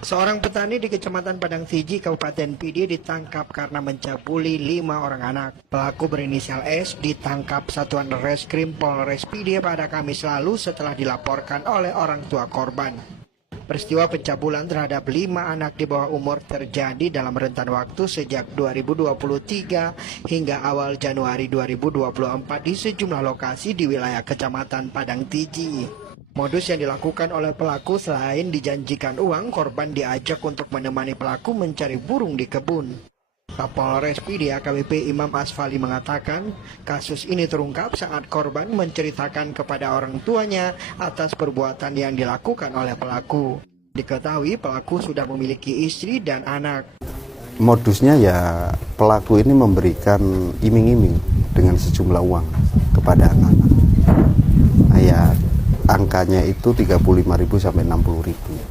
Seorang petani di Kecamatan Padang Siji, Kabupaten PD ditangkap karena mencabuli 5 orang anak. Pelaku berinisial S ditangkap Satuan Reskrim Polres PD pada Kamis lalu setelah dilaporkan oleh orang tua korban. Peristiwa pencabulan terhadap 5 anak di bawah umur terjadi dalam rentan waktu sejak 2023 hingga awal Januari 2024 di sejumlah lokasi di wilayah Kecamatan Padang Siji. Modus yang dilakukan oleh pelaku selain dijanjikan uang, korban diajak untuk menemani pelaku mencari burung di kebun. Kapolres PD AKBP Imam Asfali mengatakan, kasus ini terungkap saat korban menceritakan kepada orang tuanya atas perbuatan yang dilakukan oleh pelaku. Diketahui pelaku sudah memiliki istri dan anak. Modusnya ya pelaku ini memberikan iming-iming dengan sejumlah uang kepada anak-anak. Ya, angkanya itu 35.000 sampai 60.000.